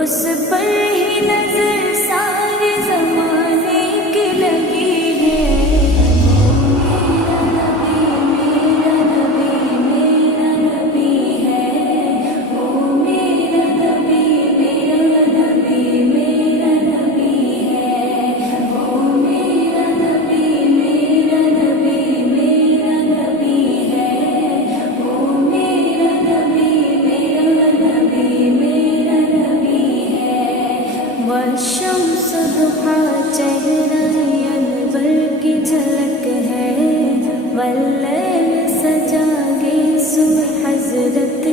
اس پر ہی نظر سارے زمانے کی لگی ہے۔ میرا نبی میرا نبی میرا نبی ہے، وہ میرا نبی میرا نبی میرا نبی ہے، وہ میرا نبی میرا نبی میرا نبی ہے، وہ میرا نبی میرا نبی میرا نبی ہے۔ والشمس ضحیٰ چہرہ انور کی جھلک ہے، واللیل سجا گے صبح حضرت